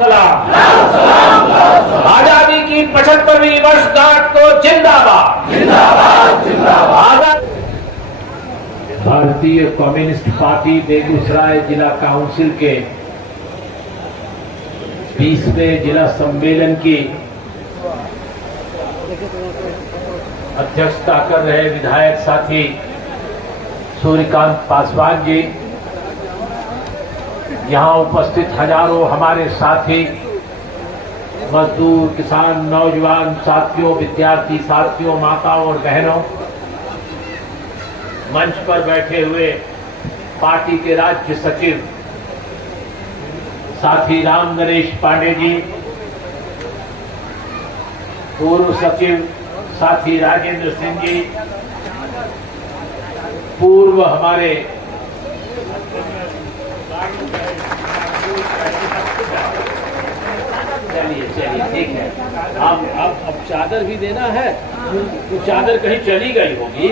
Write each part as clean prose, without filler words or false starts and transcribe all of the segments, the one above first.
सलाम। आजादी की 75वीं वर्षगांठ को जिंदाबाद जिंदाबाद जिंदाबाद। भारतीय कम्युनिस्ट पार्टी बेगूसराय जिला काउंसिल के 20वें जिला सम्मेलन की अध्यक्षता कर रहे विधायक साथी सूर्यकांत पासवान जी, यहां उपस्थित हजारों हमारे साथी मजदूर, किसान, नौजवान साथियों, विद्यार्थी साथियों, माताओं और बहनों, मंच पर बैठे हुए पार्टी के राज्य सचिव साथी राम नरेश पांडे जी, पूर्व सचिव साथी राजेंद्र सिंह जी, पूर्व हमारे चलिए ठीक है। अब चादर भी देना है, तो चादर कहीं चली गई होगी,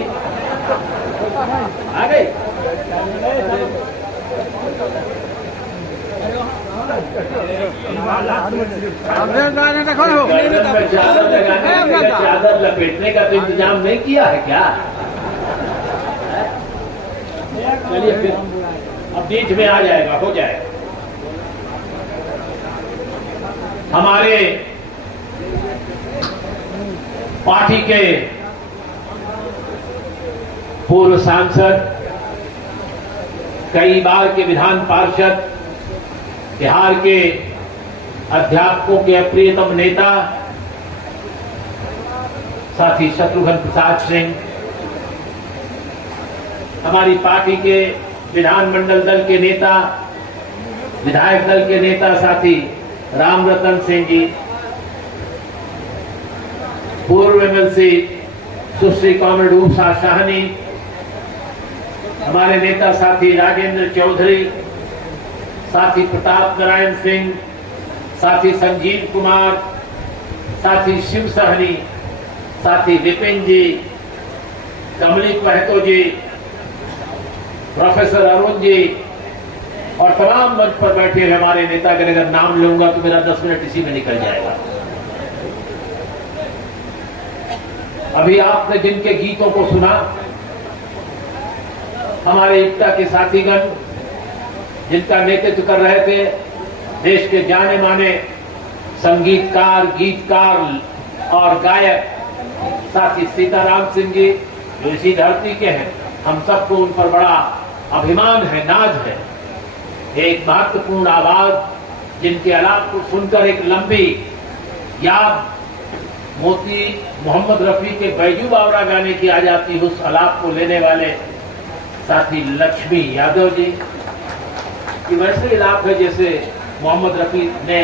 आ गई। चादर लपेटने का तो इंतजाम नहीं किया है क्या? चलिए फिर अब बीच में आ जाएगा, हो जाएगा। हमारे पार्टी के पूर्व सांसद, कई बार के विधान पार्षद, बिहार के अध्यापकों के प्रियतम नेता साथी शत्रुघ्न प्रसाद सिंह, हमारी पार्टी के विधानमंडल दल के नेता, विधायक दल के नेता साथी राम रतन सिंह जी, पूर्व एमएलसी सुश्री कॉमरेड उषा शाहनी, हमारे नेता साथी राजेंद्र चौधरी, साथी प्रताप नारायण सिंह, साथी संजीव कुमार, साथी शिव सहनी, साथी विपिन जी, कमलिक महतो जी, प्रोफेसर अरुण जी और तमाम मंच पर बैठे हुए हमारे नेता के अगर नाम लूंगा तो मेरा 10 मिनट इसी में निकल जाएगा। अभी आपने जिनके गीतों को सुना, हमारे एकता के साथीगण जिनका नेतृत्व कर रहे थे, देश के जाने माने संगीतकार, गीतकार और गायक साथी सीताराम सिंह जी, जो इसी धरती के हैं, हम सबको उन पर बड़ा अभिमान है, नाज है। एक महत्वपूर्ण आवाज जिनके आलाप को सुनकर एक लंबी याद मोती मोहम्मद रफी के बैजू बावरा गाने की आ जाती, उस आलाप को लेने वाले साथी लक्ष्मी यादव जी की वैसे आलाप है जैसे मोहम्मद रफी ने,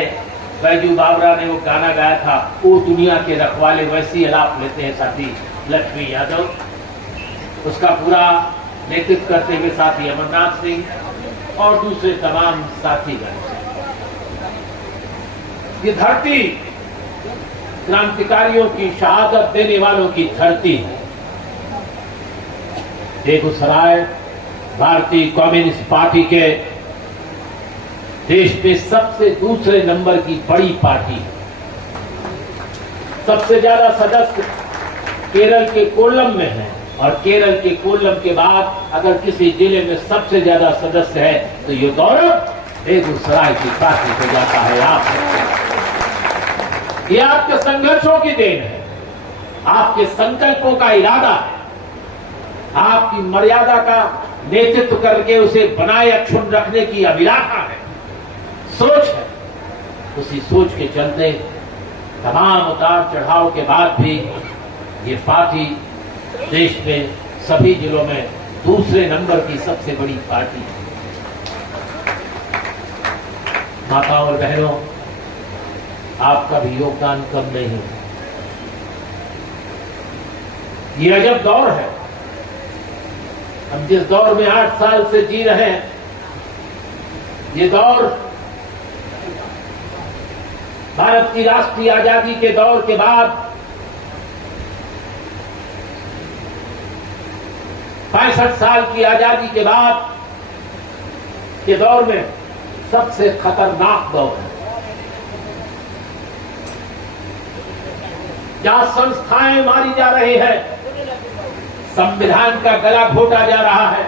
बैजू बावरा ने वो गाना गाया था, वो दुनिया के रखवाले, वैसी आलाप लेते हैं साथी लक्ष्मी यादव। उसका पूरा नेतृत्व करते हुए साथी अमरनाथ सिंह और दूसरे तमाम साथीगण। ये धरती क्रांतिकारियों की शहादत देने वालों की धरती है। बेगूसराय भारतीय कम्युनिस्ट पार्टी के देश में सबसे दूसरे नंबर की बड़ी पार्टी है। सबसे ज्यादा सदस्य केरल के कोल्लम में है और केरल के कोल्लम के बाद अगर किसी जिले में सबसे ज्यादा सदस्य है तो ये गौरव बेगूसराय की पार्टी को जाता है। ये आपके संघर्षों की देन है, आपके संकल्पों का इरादा है, आपकी मर्यादा का नेतृत्व करके उसे बनाए अक्षुण्ण रखने की अभिलाषा है, सोच है। उसी सोच के चलते तमाम उतार चढ़ाव के बाद भी ये पार्टी देश में सभी जिलों में दूसरे नंबर की सबसे बड़ी पार्टी है। माताओं और बहनों, आपका भी योगदान कम नहीं है। ये अजब दौर है। हम जिस दौर में 8 साल से जी रहे हैं, ये दौर भारत की राष्ट्रीय आजादी के दौर के बाद 65 साल की आजादी के बाद के दौर में सबसे खतरनाक दौर है। जहां संस्थाएं मारी जा रही है, संविधान का गला घोटा जा रहा है।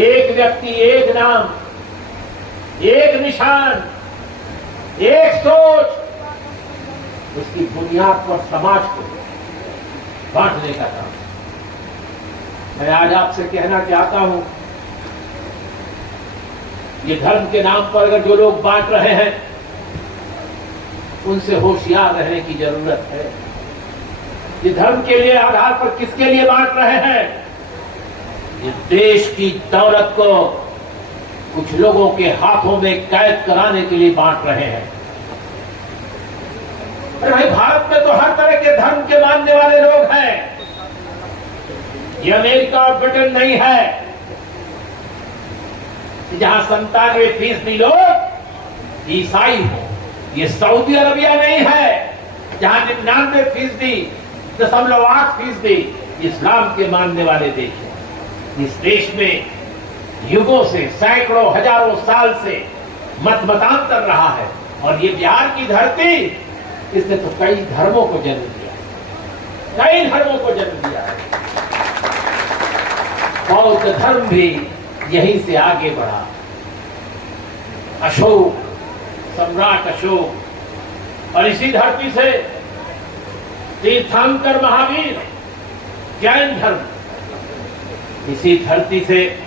एक व्यक्ति, एक नाम, एक निशान, एक सोच, उसकी बुनियाद पर समाज को बांटने का काम। मैं आज आपसे कहना चाहता हूं, ये धर्म के नाम पर अगर जो लोग बांट रहे हैं, उनसे होशियार रहने की जरूरत है। ये धर्म के लिए आधार पर किसके लिए बांट रहे हैं? ये देश की दौलत को कुछ लोगों के हाथों में कैद कराने के लिए बांट रहे हैं। अरे भाई, भारत में तो हर तरह के धर्म के मानने वाले लोग हैं। ये अमेरिका और ब्रिटेन नहीं है जहां 97% लोग ईसाई हो। ये सऊदी अरबिया नहीं है जहां 99.8% इस्लाम के मानने वाले देश हैं। इस देश में युगों से, सैकड़ों, हजारों साल से मतमतांतर रहा है। और ये बिहार की धरती, इसने तो कई धर्मों को जन्म दिया, कई धर्मों को जन्म दिया है। बौद्ध धर्म भी यहीं से आगे बढ़ा। अशोक, सम्राट अशोक, और इसी धरती से तीर्थंकर महावीर, जैन धर्म, इसी धरती से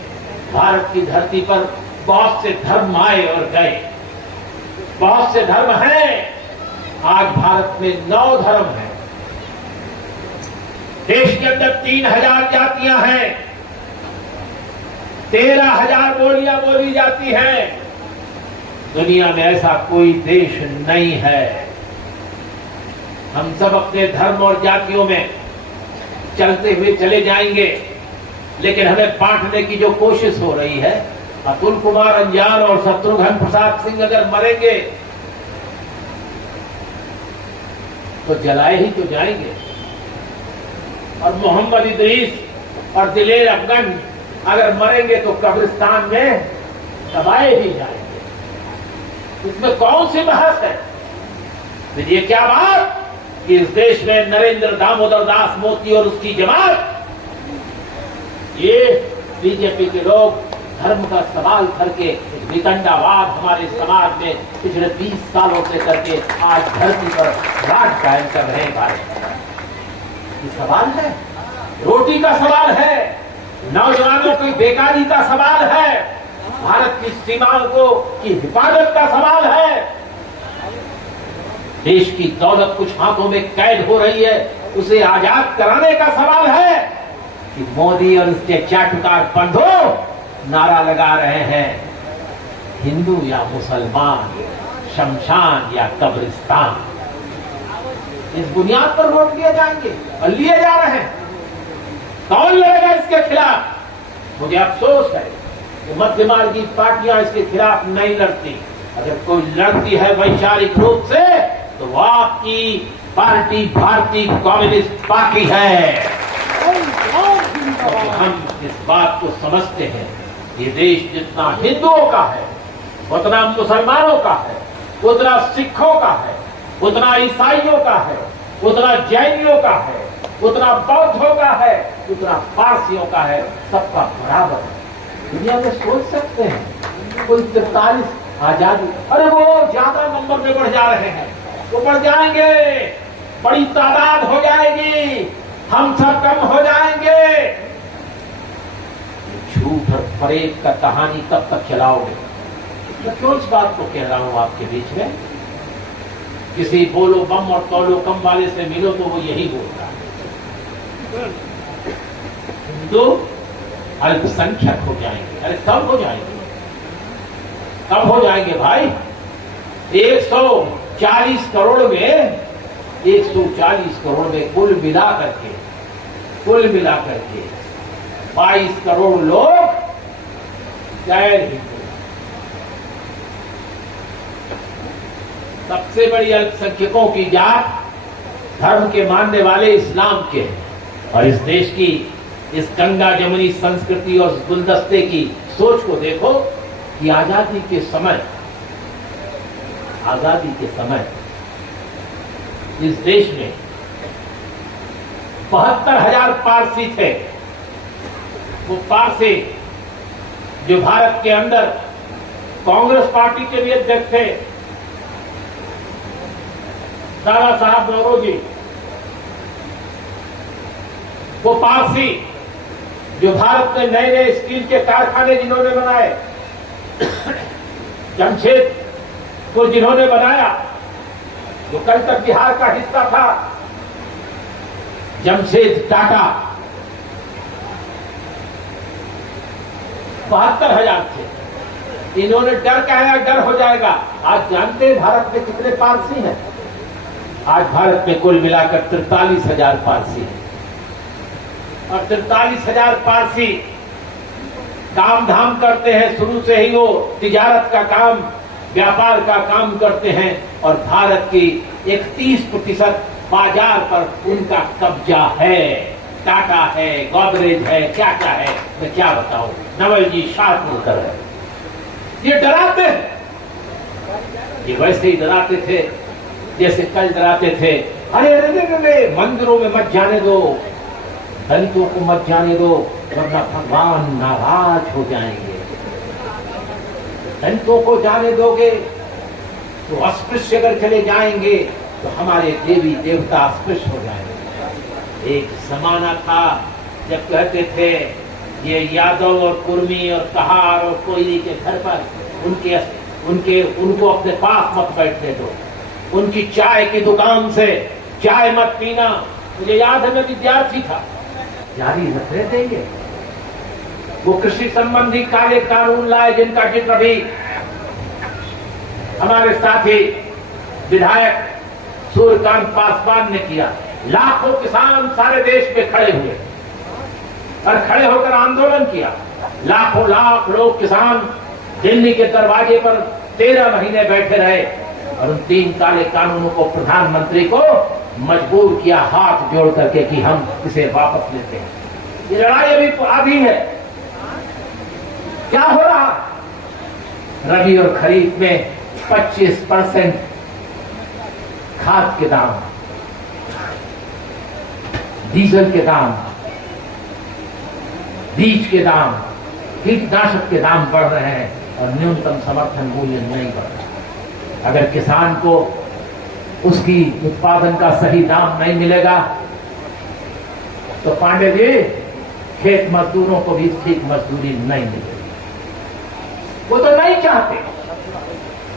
भारत की धरती पर बहुत से धर्म आए और गए। बहुत से धर्म हैं। आज भारत में 9 धर्म हैं। देश के अंदर 3000 जातियां हैं, 13,000 बोलियां बोली जाती हैं। दुनिया में ऐसा कोई देश नहीं है। हम सब अपने धर्म और जातियों में चलते हुए चले जाएंगे, लेकिन हमें बांटने की जो कोशिश हो रही है, अतुल कुमार अंजान और शत्रुघ्न प्रसाद सिंह अगर मरेंगे तो जलाए ही तो जाएंगे, और मोहम्मद इदरीस और दिलेर अफगन अगर मरेंगे तो कब्रिस्तान में दबाए ही जाएंगे। इसमें कौन सी बहस है? फिर ये क्या बात कि इस देश में नरेंद्र दामोदर दास मोदी और उसकी जमात, ये बीजेपी के लोग धर्म का सवाल करके वितंडावाद हमारे समाज में पिछले 20 सालों से करके आज धरती पर राज कायम कर रहे हैं। भारत ये सवाल है, रोटी का सवाल है, नौजवानों की बेकारी का सवाल है, भारत की सीमाओं की हिफाजत का सवाल है। देश की दौलत कुछ हाथों में कैद हो रही है, उसे आजाद कराने का सवाल है कि मोदी और उसके चाटुकार बंधु नारा लगा रहे हैं, हिंदू या मुसलमान, शमशान या कब्रिस्तान। इस बुनियाद पर वोट लिए जाएंगे और लिए जा रहे हैं। कौन लड़ेगा इसके खिलाफ? मुझे अफसोस है कि मध्य मार्गी पार्टियां इसके खिलाफ नहीं लड़ती। अगर कोई लड़ती है वैचारिक रूप से तो वो आपकी पार्टी भारतीय कम्युनिस्ट पार्टी है। हम इस बात को समझते हैं, ये देश जितना हिंदुओं का है, उतना मुसलमानों का है, उतना सिखों का है, उतना ईसाइयों का है, उतना जैनियों का है, उतना बौद्धों का है, उतना पारसियों का है, सबका बराबर है। दुनिया में सोच सकते हैं कोई 43 आजादी, अरे वो ज्यादा नंबर में बढ़ जा रहे हैं, वो बढ़ जाएंगे, बड़ी तादाद हो जाएगी, हम सब कम हो जाएंगे। झूठ और फरेब का कहानी कब तक चलाओगे? मैं क्यों इस बात को कह रहा हूं आपके बीच में? किसी बोलो बम और तौलो कम वाले से मिलो तो वो यही बोलता है, हिंदू अल्पसंख्यक हो जाएंगे। अरे कब हो जाएंगे? कब हो जाएंगे भाई? 140 करोड़ में 140 करोड़ में कुल मिला करके 22 करोड़ लोग गैर हिंदू। सबसे बड़ी अल्पसंख्यकों की जात धर्म के मानने वाले इस्लाम के हैं। और इस देश की इस गंगा जमुनी संस्कृति और गुलदस्ते की सोच को देखो कि आजादी के समय इस देश में 72,000 पारसी थे। वो पारसी जो भारत के अंदर कांग्रेस पार्टी के भी अध्यक्ष थे, दादा साहब नौरोजी, वो पारसी जो भारत में नए नए स्टील के कारखाने जिन्होंने बनाए, जमशेद को जिन्होंने बनाया, जो कल तक बिहार का हिस्सा था, जमशेद टाटा, 72,000 थे। इन्होंने डर कहया डर हो जाएगा। आज जानते हैं भारत में कितने पारसी हैं? आज भारत में कुल मिलाकर 43,000 पारसी हैं। और 43,000 पारसी काम धाम करते हैं। शुरू से ही वो तिजारत का काम, व्यापार का काम करते हैं और भारत की 31% बाजार पर उनका कब्जा है। टाटा है, गोदरेज है, क्या क्या है, मैं क्या बताऊं। नवल जी, शाहपुरकर है। ये डराते हैं, ये वैसे ही डराते थे जैसे कल डराते थे, अरे अरे अरे मंदिरों में मत जाने दो, दलितों को मत जाने दो वरना भगवान नाराज हो जाएंगे। दलितों को जाने दोगे तो अस्पृश्य अगर चले जाएंगे तो हमारे देवी देवता अस्पृश्य हो जाएंगे। एक जमाना था जब कहते थे ये यादव और कुर्मी और कहार और कोयली के घर पर उनको अपने पास मत बैठने दो, उनकी चाय की दुकान से चाय मत पीना। मुझे याद है, मैं विद्यार्थी था। जारी रखने देंगे। वो कृषि संबंधी काले कानून लाए जिनका जिक्र भी हमारे साथी विधायक सूर्यकांत पासवान ने किया। लाखों किसान सारे देश में खड़े हुए और खड़े होकर आंदोलन किया। लाखों लाख लोग किसान दिल्ली के दरवाजे पर 13 महीने बैठे रहे और उन 3 काले कानूनों को प्रधानमंत्री को मजबूर किया हाथ जोड़ करके कि हम इसे वापस लेते हैं। ये लड़ाई अभी आधी है। क्या हो रहा? रबी और खरीफ में 25% खाद के दाम, डीजल के दाम, बीज के दाम, कीटनाशक के दाम बढ़ रहे हैं और न्यूनतम समर्थन मूल्य नहीं बढ़ रहा। अगर किसान को उसकी उत्पादन का सही दाम नहीं मिलेगा तो पांडे जी, खेत मजदूरों को भी ठीक मजदूरी नहीं मिलेगी। वो तो नहीं चाहते।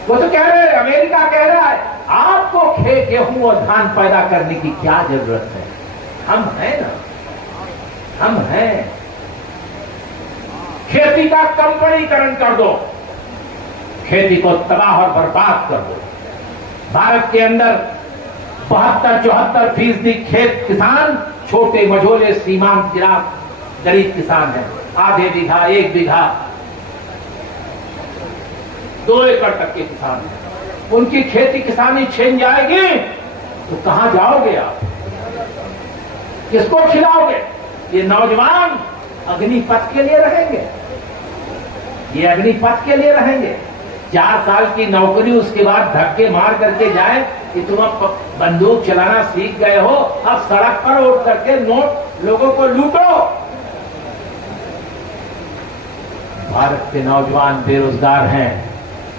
वो तो कह रहे हैं, अमेरिका कह रहा है आपको गेहूं और धान पैदा करने की क्या जरूरत है? हम हैं ना, हम हैं। खेती का कंपनीकरण कर दो, खेती को तबाह और बर्बाद कर दो। भारत के अंदर 72-74% खेत किसान छोटे मझोले सीमांत गरीब किसान हैं। आधे बीघा, 1 बीघा, 2 एकड़ तक के किसान हैं। उनकी खेती किसानी छिन जाएगी तो कहां जाओगे आप? किसको खिलाओगे? ये नौजवान अग्निपथ के लिए रहेंगे, ये अग्निपथ के लिए रहेंगे। 4 साल की नौकरी, उसके बाद धक्के मार करके जाए कि तुम अब बंदूक चलाना सीख गए हो, अब सड़क पर उठ करके नोट लोगों को लूटो। भारत के नौजवान बेरोजगार हैं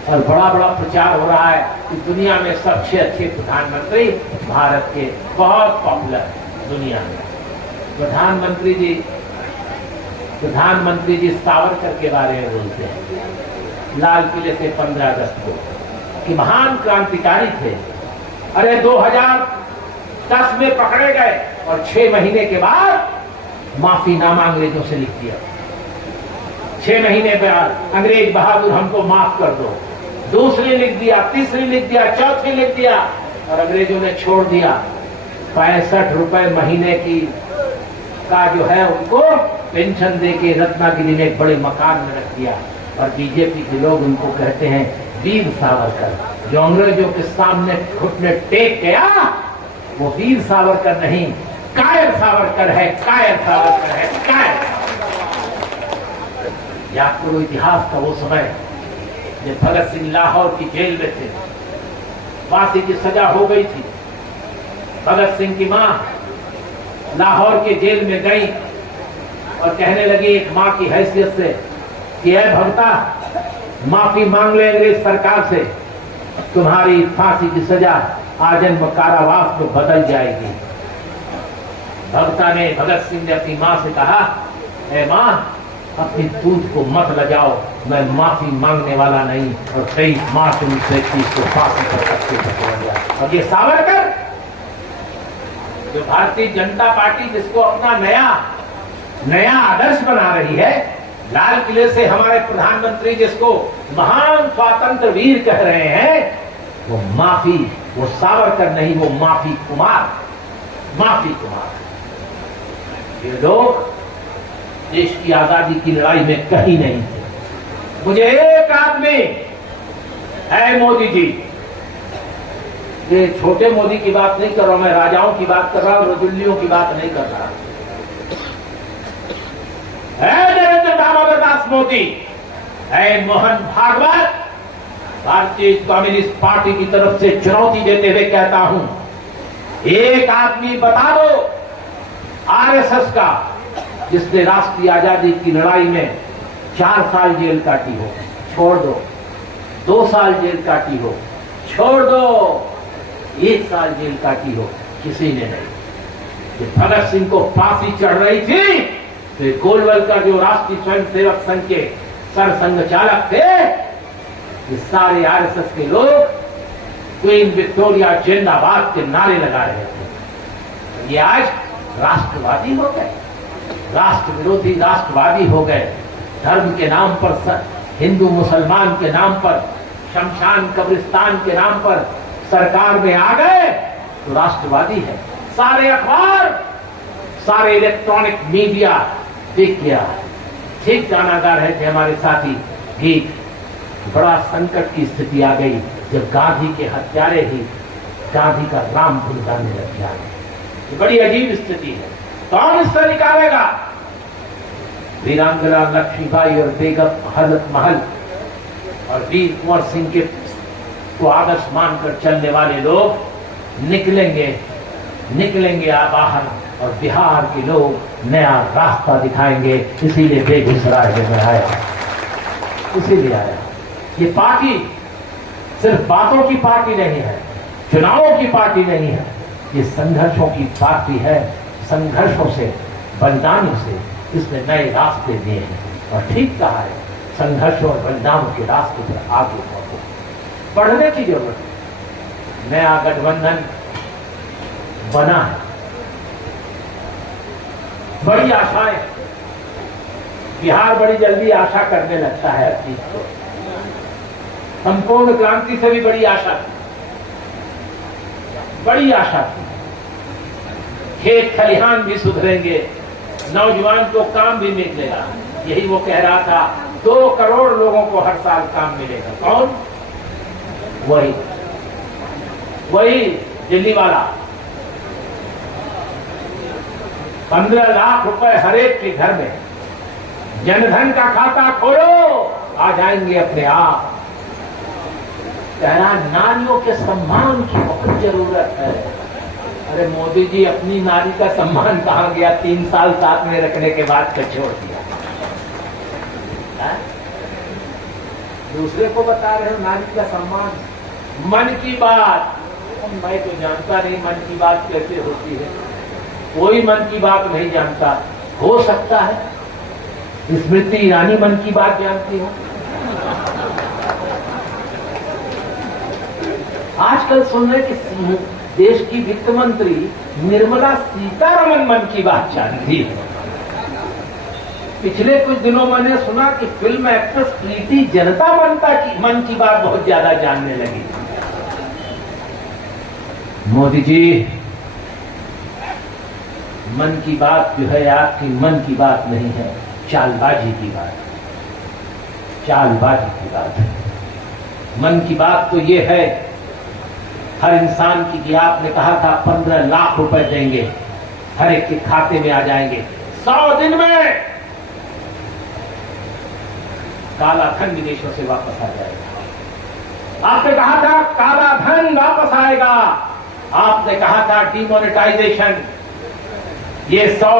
और बड़ा बड़ा प्रचार हो रहा है कि दुनिया में सबसे अच्छे प्रधानमंत्री भारत के बहुत पॉपुलर है दुनिया में। प्रधानमंत्री जी सावरकर के बारे में बोलते हैं लाल किले से 15 अगस्त को कि महान क्रांतिकारी थे। अरे 2010 में पकड़े गए और 6 महीने के बाद माफीनामा अंग्रेजों से लिख दिया। 6 महीने बाद अंग्रेज बहादुर हमको माफ कर दो। दूसरी लिख दिया, तीसरी लिख दिया, चौथी लिख दिया और अंग्रेजों ने छोड़ दिया। 65 रुपए महीने की का जो है उनको पेंशन देके रत्नागिरी में एक बड़े मकान में रख दिया और बीजेपी के लोग उनको कहते हैं वीर सावरकर। जो अंग्रेजों के सामने घुटने टेक गया वो वीर सावरकर नहीं, कायर सावरकर है, कायर सावरकर है, कायर। याद करो इतिहास का वो समय जब भगत सिंह लाहौर की जेल में थे, फांसी की सजा हो गई थी। भगत सिंह की मां लाहौर के जेल में गई और कहने लगी एक मां की हैसियत से कि ऐ भगता, माफी मांग ले अंग्रेज सरकार से, तुम्हारी फांसी की सजा आजन्म कारावास में बदल जाएगी। भगता ने, भगत सिंह ने अपनी मां से कहा, ऐ मां, अपनी दूध को मत लजाओ, मैं माफी मांगने वाला नहीं। और 23 मार्च 1931 को फांसी पर तख्ते पर चढ़ गया। और ये सावरकर, जो भारतीय जनता पार्टी जिसको अपना नया आदर्श बना रही है, लाल किले से हमारे प्रधानमंत्री जिसको महान स्वातंत्र वीर कह रहे हैं, वो सावरकर नहीं, वो माफी कुमार। ये लोग देश की आजादी की लड़ाई में कहीं नहीं थे। मुझे एक आदमी है, मोदी जी, ये छोटे मोदी की बात नहीं कर रहा हूं मैं, राजाओं की बात कर रहा हूं, रजुल्लियों की बात नहीं कर रहा। है नरेंद्र दामोदर दास मोदी, है मोहन भागवत, भारतीय कम्युनिस्ट पार्टी की तरफ से चुनौती देते हुए कहता हूं, एक आदमी बता दो आरएसएस का जिसने राष्ट्रीय आजादी की लड़ाई में 4 साल जेल काटी हो, छोड़ दो। 2 साल जेल काटी हो, छोड़ दो। 1 साल जेल काटी हो, किसी ने नहीं। भगत सिंह को फांसी चढ़ रही थी तो गोलवलकर जो राष्ट्रीय स्वयंसेवक संघ के सरसंघ चालक थे, ये सारे आरएसएस के लोग क्वीन विक्टोरिया जिंदाबाद के नारे लगा रहे थे। ये आज राष्ट्रवादी हो गए, राष्ट्र विरोधी राष्ट्रवादी हो गए। धर्म के नाम पर, हिंदू मुसलमान के नाम पर, शमशान कब्रिस्तान के नाम पर सरकार में आ गए तो राष्ट्रवादी है। सारे अखबार, सारे इलेक्ट्रॉनिक मीडिया देख गया। ठीक जानागार है थे हमारे साथी, ठीक बड़ा संकट की स्थिति आ गई जब गांधी के हत्यारे ही गांधी का राम धुन गाने लग जाए। बड़ी अजीब स्थिति है, कौन इससे निकालेगा? वीरांगना लक्ष्मीबाई और बेगम हजरत महल और वीर कुंवर सिंह के को आदर्श मानकर चलने वाले लोग निकलेंगे बाहर और बिहार के लोग नया रास्ता दिखाएंगे। इसीलिए बेगूसराय में आया, इसीलिए आया। ये पार्टी सिर्फ बातों की पार्टी नहीं है, चुनावों की पार्टी नहीं है, ये संघर्षों की पार्टी है। संघर्षों से, बलिदानों से इसने नए रास्ते दिए हैं। और ठीक कहा है, संघर्षों और बलिदानों के रास्ते पर आगे बढ़ो, बढ़ने की जरूरत है। नया गठबंधन बना है, बड़ी आशाएं, बिहार बड़ी जल्दी आशा करने लगता है हर चीज को। संपूर्ण क्रांति से भी बड़ी आशा थी, बड़ी आशा थी। खेत खलिहान भी सुधरेंगे, नौजवान को काम भी मिलेगा। यही वो कह रहा था, 2 करोड़ लोगों को हर साल काम मिलेगा। कौन? वही दिल्ली वाला। 15 लाख रुपए हर एक के घर में, जनधन का खाता खोलो, आ जाएंगे अपने आप। कह रहा नारियों के सम्मान की बहुत जरूरत है। अरे मोदी जी, अपनी नारी का सम्मान कहां गया? 3 साल साथ में रखने के बाद कर छोड़ दिया। दूसरे को बता रहे हो नारी का सम्मान। मन की बात, मैं तो जानता नहीं मन की बात कैसे होती है। कोई मन की बात नहीं जानता। हो सकता है स्मृति ईरानी मन की बात जानती हो। आजकल सुन रहे कि देश की वित्त मंत्री निर्मला सीतारमण मन की बात जानती है। पिछले कुछ दिनों मैंने सुना कि फिल्म एक्ट्रेस प्रीति जनता मन की बात बहुत ज्यादा जानने लगी। मोदी जी, मन की बात जो है आपकी मन की बात नहीं है, चालबाजी की बात, चालबाजी की बात है। मन की बात तो ये है हर इंसान की, कि आपने कहा था 15 लाख रुपए देंगे, हर एक के खाते में आ जाएंगे 100 दिन में। काला धन विदेशों से वापस आ जाएगा। आपने कहा था काला धन वापस आएगा, आपने कहा था डिमोनेटाइजेशन, ये 100,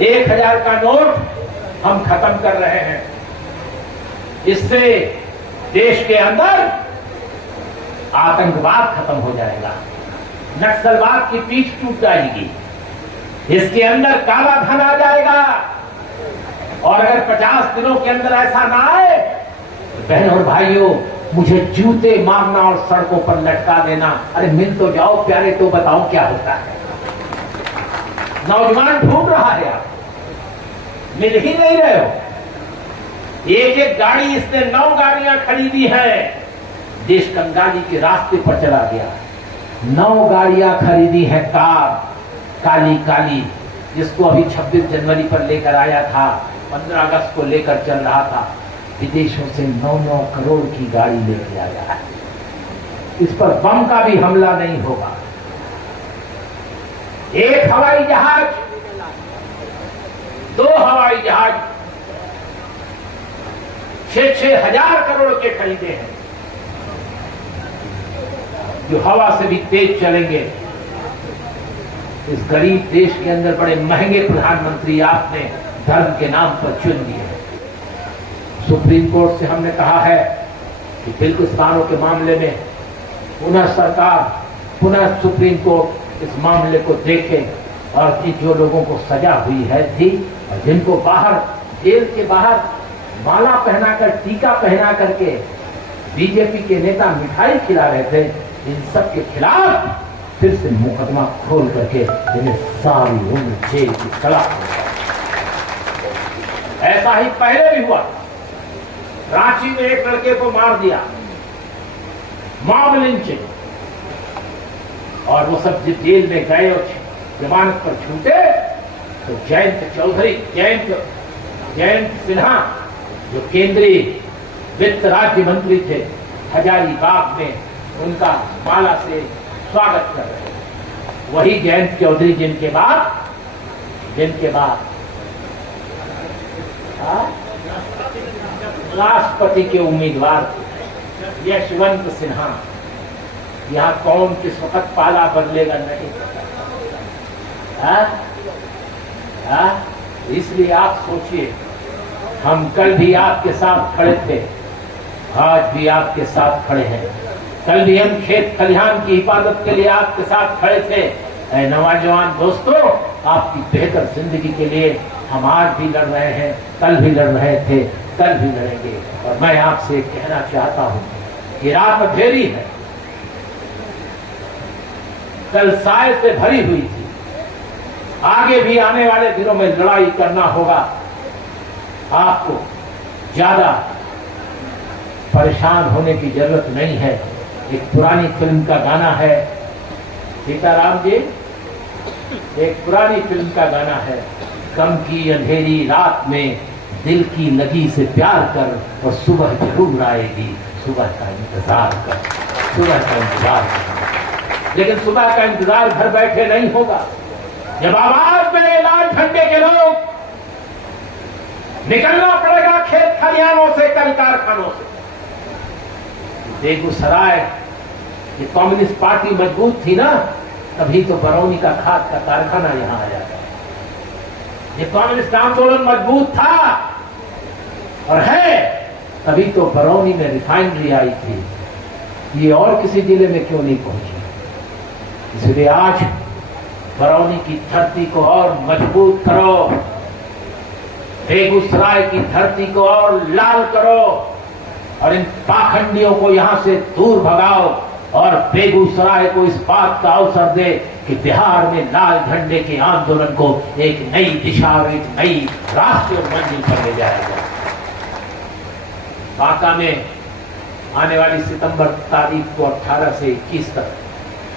1000 का नोट हम खत्म कर रहे हैं। इससे देश के अंदर आतंकवाद खत्म हो जाएगा, नक्सलवाद की पीठ टूट जाएगी, इसके अंदर काला धन आ जाएगा। और अगर 50 दिनों के अंदर ऐसा ना आए तो बहनों और भाइयों, मुझे जूते मारना और सड़कों पर लटका देना। अरे मिल तो जाओ प्यारे, तो बताओ क्या होता है। नौजवान ढूंढ रहा है, आप मिल ही नहीं रहे हो। एक एक गाड़ी, इसने 9 गाड़ियां खरीदी है, देश कंगाली के रास्ते पर चला गया। 9 गाड़ियां खरीदी है, कार काली काली, जिसको अभी 26 जनवरी पर लेकर आया था, 15 अगस्त को लेकर चल रहा था। विदेशों से 9-9 करोड़ की गाड़ी लेकर आया है। इस पर बम का भी हमला नहीं होगा। एक हवाई जहाज, 2 हवाई जहाज 6-6 हजार करोड़ के खरीदे हैं, जो हवा से भी तेज चलेंगे। इस गरीब देश के अंदर बड़े महंगे प्रधानमंत्री आपने धर्म के नाम पर चुन दिए हैं। सुप्रीम कोर्ट से हमने कहा है कि बिल्कुस्तानों के मामले में पुनः सुप्रीम कोर्ट इस मामले को देखे और कि जो लोगों को सजा हुई है थी और जिनको बाहर जेल के बाहर माला पहनाकर, टीका पहना करके बीजेपी के नेता मिठाई खिला रहे थे, इन सब के खिलाफ फिर से मुकदमा खोल करके इन्हें सारी उम्र जेल की सजा। ऐसा ही पहले भी हुआ, रांची में एक लड़के को मार दिया, मॉब लिंचिंग, और वो सब जेल में गए और जमानत पर छूटे तो जयंत सिन्हा जो केंद्रीय वित्त राज्य मंत्री थे, हजारीबाग में उनका माला से स्वागत कर रहे हैं। वही जयंत चौधरी जिनके बाद राष्ट्रपति के उम्मीदवार थे, यशवंत सिन्हा। यहां कौन किस वक्त पाला बदलेगा नहीं पता। इसलिए आप सोचिए, हम कल भी आपके साथ खड़े थे, आज भी आपके साथ खड़े हैं। कल भी हम खेत खलिहान की हिफाजत के लिए आपके साथ खड़े थे। ऐ नौजवान दोस्तों, आपकी बेहतर जिंदगी के लिए हम आज भी लड़ रहे हैं, कल भी लड़ रहे थे, कल भी लड़ेंगे। और मैं आपसे कहना चाहता हूं कि रात अंधेरी है, कल साय से भरी हुई थी, आगे भी आने वाले दिनों में लड़ाई करना होगा। आपको ज्यादा परेशान होने की जरूरत नहीं है। एक पुरानी फिल्म का गाना है, सीताराम जी, एक पुरानी फिल्म का गाना है, गम की अंधेरी रात में दिल की लगी से प्यार कर और सुबह जरूर आएगी, सुबह का इंतजार कर, सुबह का इंतजार कर। लेकिन सुबह का इंतजार घर बैठे नहीं होगा। जब आवाज में लाल झंडे के लोग निकलना पड़ेगा खेत खलिहानों से, कल कारखानों से। बेगूसराय ये कम्युनिस्ट पार्टी मजबूत थी ना, तभी तो बरौनी का खाद का कारखाना यहां आया। ये कम्युनिस्ट आंदोलन मजबूत था और है, तभी तो बरौनी में रिफाइनरी आई थी। ये और किसी जिले में क्यों नहीं पहुंची? इसलिए आज बरौनी की धरती को और मजबूत करो, बेगूसराय की धरती को और लाल करो और इन पाखंडियों को यहां से दूर भगाओ और बेगूसराय को इस बात का अवसर दे कि बिहार में लाल झंडे के आंदोलन को एक नई दिशा और एक नई राष्ट्रीय मंजिल पर ले जाएगा। बांका में आने वाली सितंबर तारीख को 18 से 21 तक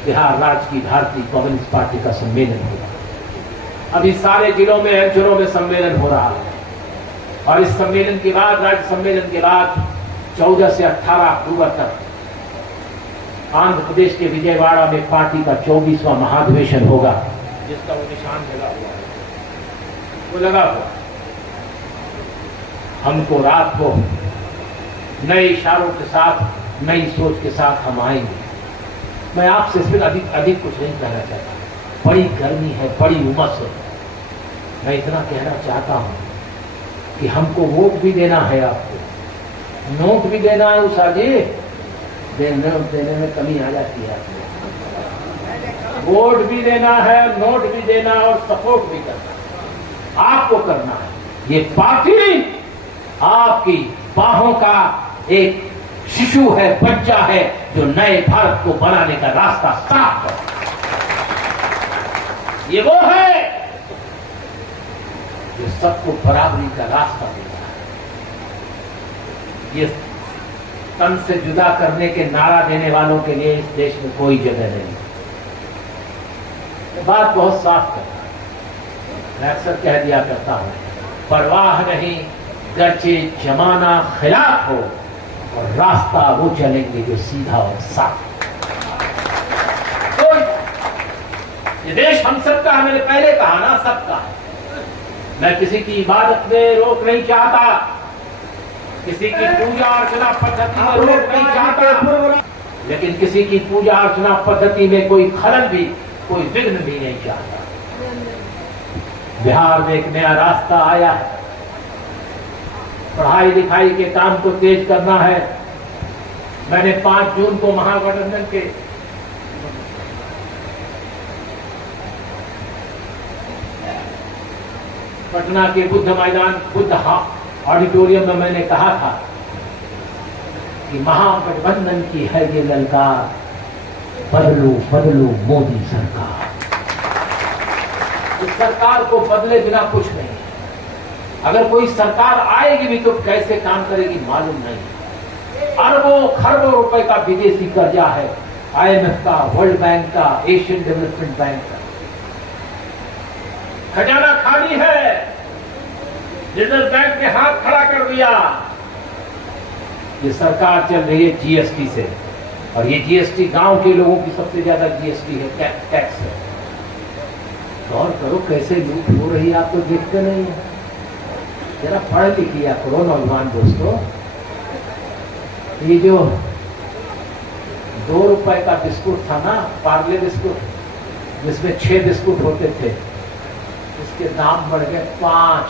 बिहार राज्य की भारतीय कम्युनिस्ट पार्टी का सम्मेलन होगा। अभी सारे जिलों में, अंचलों में सम्मेलन हो रहा है और इस सम्मेलन के बाद, राज्य सम्मेलन के बाद 14 से 18 अक्टूबर तक आंध्र प्रदेश के विजयवाड़ा में पार्टी का 24वां महाधिवेशन होगा, जिसका वो निशान लगा हुआ है, वो लगा हुआ। हमको रात को नए इशारों के साथ, नई सोच के साथ हम आएंगे। मैं आपसे फिर अधिक कुछ नहीं कहना चाहता। बड़ी गर्मी है, बड़ी उमस है। मैं इतना कहना चाहता हूं कि हमको वोट भी देना है, आपको नोट भी देना है। उषा जी, नोट देने में कमी आ जाती है। वोट भी देना है, नोट भी देना और सपोर्ट भी करना, आपको करना है। ये पार्टी आपकी बाहों का एक शिशु है, बच्चा है, जो नए भारत को बनाने का रास्ता साफ कर। ये वो है जो सबको बराबरी का रास्ता देता है। ये तन से जुदा करने के नारा देने वालों के लिए इस देश में कोई जगह नहीं। बात बहुत साफ करता है। मैं अक्सर कह दिया करता हूं, परवाह नहीं गरचे जमाना खिलाफ हो, और रास्ता वो चलेंगे जो सीधा और साफ। तो ये देश हम सबका है, मैंने पहले कहा ना, सबका है। मैं किसी की इबादत में रोक नहीं चाहता, किसी की पूजा अर्चना पद्धति में रोक नहीं चाहता, लेकिन किसी की पूजा अर्चना पद्धति में कोई खलल भी, कोई विघ्न भी नहीं चाहता। बिहार में एक नया रास्ता आया है। पढ़ाई लिखाई के काम को तेज करना है। मैंने 5 जून को महागठबंधन के पटना के बुद्ध मैदान, बुद्ध ऑडिटोरियम में मैंने कहा था कि महागठबंधन की है ये ललकार, बदलो बदलो मोदी सरकार। इस सरकार को बदले बिना कुछ नहीं। अगर कोई सरकार आएगी भी तो कैसे काम करेगी मालूम नहीं। अरबों खरबों रुपए का विदेशी कर्जा है, IMF का, वर्ल्ड बैंक का, एशियन डेवलपमेंट बैंक का। खजाना खाली है। रिजर्व बैंक ने हाथ खड़ा कर दिया। ये सरकार चल रही है GST से, और ये GST गांव के लोगों की सबसे ज्यादा GST है, टैक्स है। गौर करो कैसे लूट हो रही है, आप तो देखते नहीं है। जरा पढ़ लिख लिया करो नौजवान दोस्तों। ये जो 2 रुपए का बिस्कुट था ना, पार्ले बिस्कुट, जिसमें 6 बिस्कुट होते थे, उसके दाम बढ़ गए 5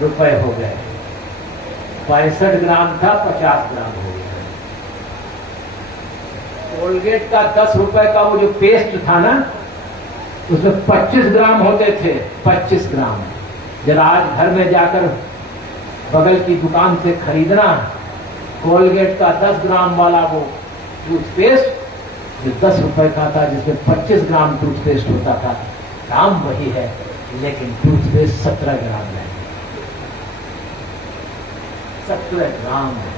रुपए हो गए। 65 ग्राम था, 50 ग्राम हो गया। कोलगेट का 10 रुपए का वो जो पेस्ट था ना, उसमें 25 ग्राम होते थे, 25 ग्राम। जरा आज घर में जाकर बगल की दुकान से खरीदना कोलगेट का 10 ग्राम वाला वो टूथपेस्ट, जो 10 रुपए का था, जिसमें 25 ग्राम टूथपेस्ट होता था। दाम वही है, लेकिन टूथपेस्ट 17 ग्राम है। 17 ग्राम है।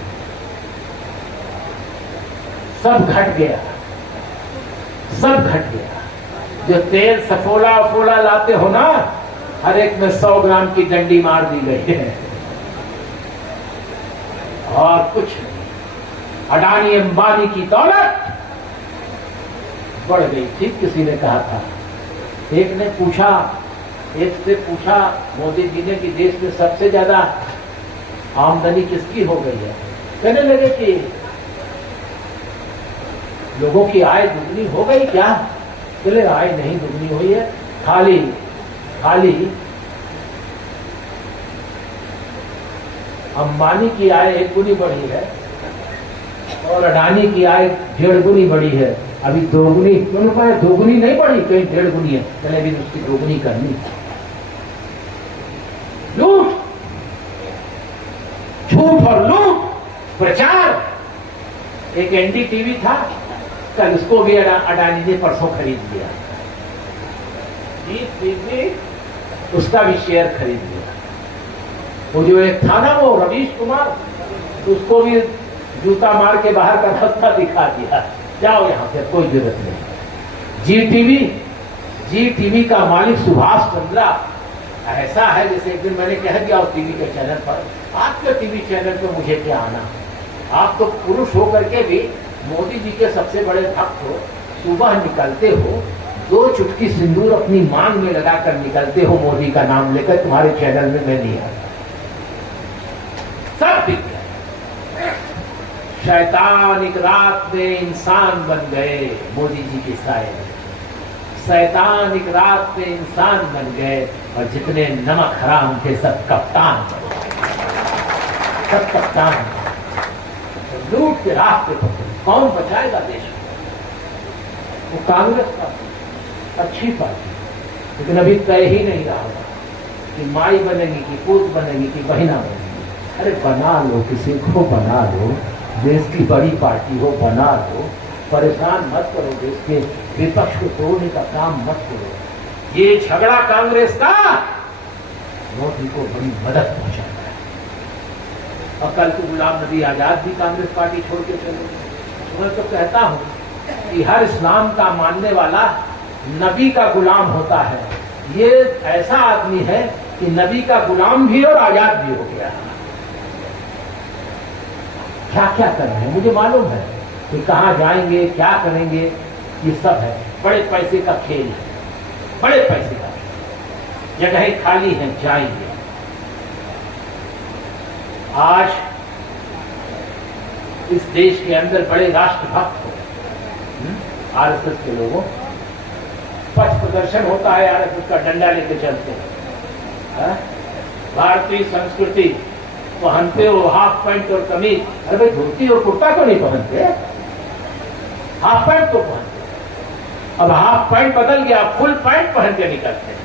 सब घट गया, सब घट गया। जो तेल सफोला अफोला लाते हो ना, हर एक में 100 ग्राम की डंडी मार दी गई है, और कुछ नहीं। अडानी अंबानी की दौलत बढ़ गई थी। किसी ने कहा था, एक से पूछा मोदी जी ने कि देश में सबसे ज्यादा आमदनी किसकी हो गई है? कहने लगे कि लोगों की आय दुगनी हो गई क्या? चले आय नहीं दुगनी हुई है, खाली अंबानी की आय 1 गुनी बढ़ी है और अडानी की आय 1.5 गुनी बढ़ी है। अभी 2 गुनी, दोनों का 2 गुनी नहीं बढ़ी, कहीं 1.5 गुनी है। पहले भी उसकी 2 गुनी करनी। लूट, झूठ और लूट, प्रचार। एक NDTV था, कल उसको भी अडानी ने परसों खरीद लिया। उसका भी शेयर खरीद लिया। वो जो एक था ना, वो रवीश कुमार, उसको भी जूता मार के बाहर का रास्ता दिखा दिया, जाओ यहां से, कोई जरूरत नहीं। जी टीवी का मालिक सुभाष चंद्रा ऐसा है जैसे एक दिन मैंने कह दिया उस टीवी के चैनल पर, आपके टीवी चैनल पर मुझे क्या आना, आप तो पुरुष होकर के भी मोदी जी के सबसे बड़े भक्त हो। सुबह निकलते हो, 2 चुटकी सिंदूर अपनी मांग में लगाकर निकलते हो, मोदी का नाम लेकर। तुम्हारे चैनल में मैं नहीं आता। सब दिख गया। शैतान एक रात में इंसान बन गए, मोदी जी के साए में। शैतान एक रात में इंसान बन गए और जितने नमक हराम थे सब कप्तान बन गए, सब कप्तान। लूट के रास्ते पर कौन बचाएगा देश को? वो कांग्रेस पार्टी अच्छी पार्टी, लेकिन अभी तय ही नहीं रहा कि माई बनेगी कि पूत बनेगी कि बहिना बनेगी। अरे बना लो, किसी को बना लो, देश की बड़ी पार्टी हो, बना लो, परेशान मत करो, देश के विपक्ष को तोड़ने का काम मत करो। ये झगड़ा कांग्रेस का मोदी को बड़ी मदद पहुंचाता है। और कल को गुलाम नबी आजाद भी कांग्रेस पार्टी छोड़ के चले गए। मैं तो कहता हूं कि हर इस्लाम का मानने वाला नबी का गुलाम होता है। ये ऐसा आदमी है कि नबी का गुलाम भी और आजाद भी हो गया। क्या क्या कर रहे हैं मुझे मालूम है कि कहां जाएंगे, क्या करेंगे, ये सब है। बड़े पैसे का खेल है, बड़े पैसे का खेल। जगहें खाली हैं, जाएंगे। आज इस देश के अंदर बड़े राष्ट्रभक्त हो आरएसएस के लोगों, पथ प्रदर्शन होता है, आरएसएस का डंडा लेके चलते हैं। भारतीय संस्कृति पहनते हो हाफ पैंट और कमीज। अरे भाई धोती और कुर्ता को नहीं पहनते, हाफ पैंट तो पहनते। अब हाफ पैंट बदल गया, फुल पैंट पहन के निकलते हैं।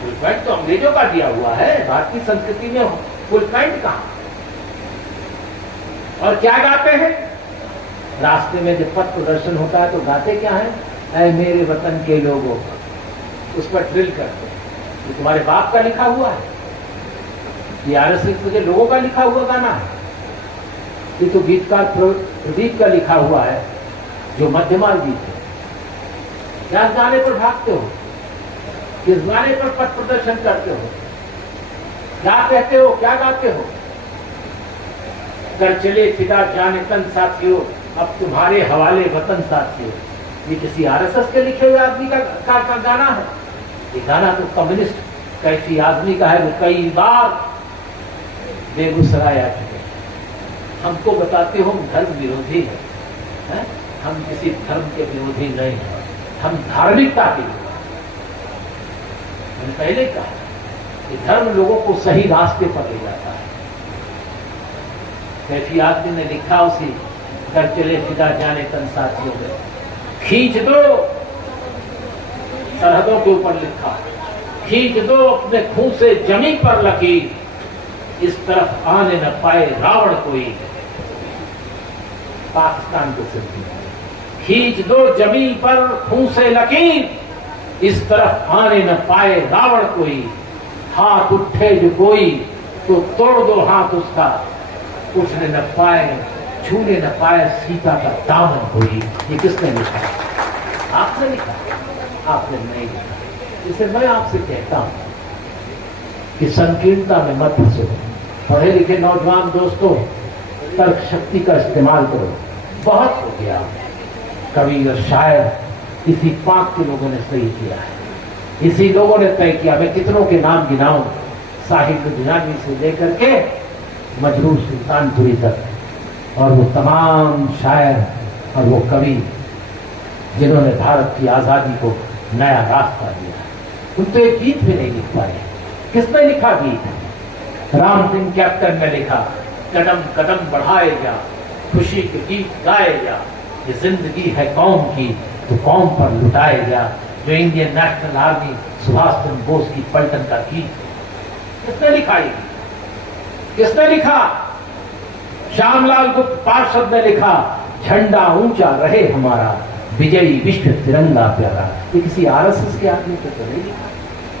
फुल पैंट तो अंग्रेजों का दिया हुआ है, भारतीय संस्कृति में फुल पैंट कहां? और क्या गाते हैं रास्ते में जब पथ प्रदर्शन होता है तो गाते क्या है? ऐ मेरे वतन के लोगों, उस पर ड्रिल करते हैं। ये तुम्हारे बाप का लिखा हुआ है, ये आरएसएस के लोगों का लिखा हुआ गाना है। ये तो गीतकार प्रदीप का लिखा हुआ है, जो मध्यमाल गीत है। क्या गाने पर भागते हो? किस गाने पर पथ प्रदर्शन करते हो? क्या कहते हो, क्या गाते हो? कर चले फिदा जाने तन साथियों, अब तुम्हारे हवाले वतन साथियों। ये किसी आरएसएस के लिखे हुए आदमी का गाना है? ये गाना तो कम्युनिस्ट कैसी आदमी का है, वो कई बार बेगूसराय आ चुके हैं। हमको बताते हो हम धर्म विरोधी है? हम किसी धर्म के विरोधी नहीं हैं, हम धार्मिकता के लिए। मैंने पहले कहा कि धर्म लोगों को सही रास्ते पर ले जाता है। कैफी आदमी ने लिखा उसी कर चले फिदा जाने तन साथियों में, खींच दो सरहदों के ऊपर लिखा, खींच दो अपने खून से जमीन पर लकीर, इस तरफ आने न पाए रावण कोई। पाकिस्तान को सिर्फ खींच दो जमीन पर खून से लकीर, इस तरफ आने न पाए रावण कोई। हाथ उठे जो कोई तो तोड़ दो हाथ उसका, उठने न पाए छूने न पाए सीता का दामन कोई। ये किसने लिखा? आपने लिखा? आपने नहीं लिखा। इसे मैं आपसे कहता हूं कि संकीर्णता में मत फंसो। पढ़े लिखे नौजवान दोस्तों, तर्क शक्ति का इस्तेमाल करो। बहुत हो गया। कवि और शायर इसी पाक के लोगों ने सही किया है, इसी लोगों ने तय किया। मैं कितनों के नाम गिनाऊं, साहिब दुनियावी से लेकर के मजरूर सुल्तानपुरी तक, और वो तमाम शायर और वो कवि जिन्होंने भारत की आजादी को नया रास्ता दिया। उन तो एक गीत भी नहीं लिख पाए। किसने लिखा गीत? राम सिंह कैप्टन ने लिखा, कदम कदम बढ़ाए जा, खुशी के गीत गाए जा, ये जिंदगी है कौम की तो कौम पर लुटाए जा। जो Indian national army Subhash Chandra Bose की पलटन का गीत, किसने लिखा ये? किसने लिखा? श्यामलाल गुप्त पार्षद ने लिखा, झंडा ऊंचा रहे हमारा, विजयी विश्व तिरंगा प्यारा। ये किसी आरएसएस के आदमी को तो नहीं लिखा।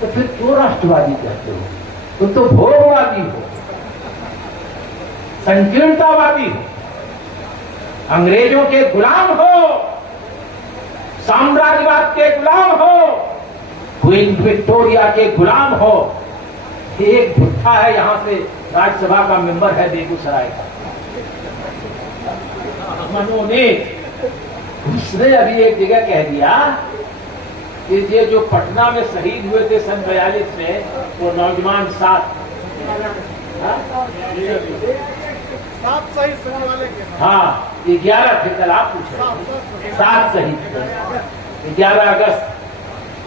तो फिर क्यों राष्ट्रवादी कहते हो? तुम तो भोगवादी हो, संकीर्णतावादी हो, अंग्रेजों के गुलाम हो, साम्राज्यवाद के गुलाम हो, क्वीन विक्टोरिया के गुलाम हो। एक भुट्टा है यहां से राज्यसभा का मेंबर है बेगूसराय का, मनोनीत, उसने अभी एक जगह कह दिया कि ये जो पटना में शहीद हुए थे सन 42 में, वो नौजवान साथ 7 शहीद होने वाले के। हाँ 11 थे, कल आप पूछे 7 शहीद थे 11 अगस्त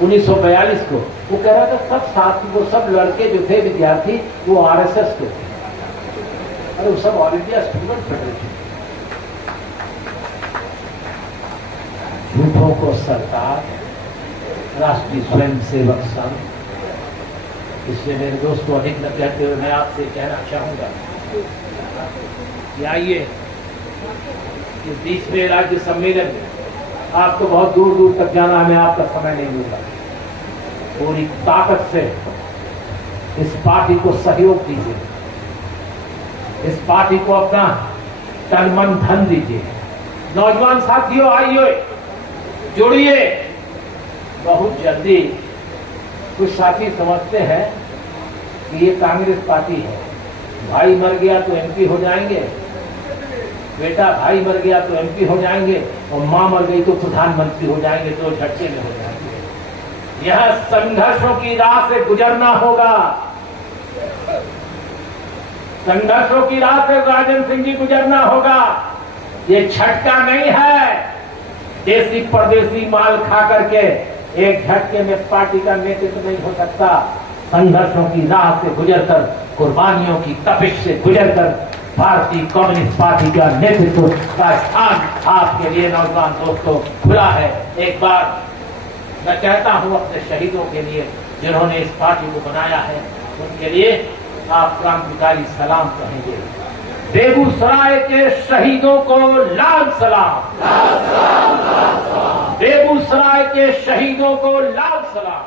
1942 को। वो कह रहा था सब साथी, वो सब लड़के जो थे विद्यार्थी वो आरएसएस के थे। अरे वो सब ऑल इंडिया स्टूडेंट फेडरेशन। झूठों को सरकार, राष्ट्रीय स्वयंसेवक संघ। इसलिए मेरे दोस्तों अधिक न कहते हुए मैं आपसे कहना चाहूंगा कि आइए इस 20वें राज्य सम्मेलन में आपको बहुत दूर दूर तक जाना है, मैं आपका समय नहीं लूंगा। पूरी ताकत से इस पार्टी को सहयोग दीजिए, इस पार्टी को अपना तन मन धन दीजिए। नौजवान साथियों आइए, जुड़िए। बहुत जल्दी कुछ साथी समझते हैं कि ये कांग्रेस पार्टी है, भाई मर गया तो एमपी हो जाएंगे, बेटा भाई मर गया तो एमपी हो जाएंगे, और मां मर गई तो प्रधानमंत्री हो जाएंगे, 2 झटके में हो जाएंगे। यह संघर्षों की राह से गुजरना होगा। संघर्षों की राह से राजेंद्र सिंह जी गुजरना होगा। ये झटका नहीं है, देसी परदेसी माल खा करके एक झटके में पार्टी का नेतृत्व नहीं हो सकता। संघर्षों की राह से गुजरकर, कुर्बानियों की तपिश से गुजरकर भारतीय कम्युनिस्ट पार्टी का नेतृत्व का स्थान आपके लिए नौजवान दोस्तों खुला है। एक बार मैं कहता हूं अपने शहीदों के लिए जिन्होंने इस पार्टी को बनाया है, उनके लिए आप क्रांतिकारी सलाम कहेंगे। बेगूसराय के शहीदों को लाल सलाम, बेगूसराय के शहीदों को लाल सलाम।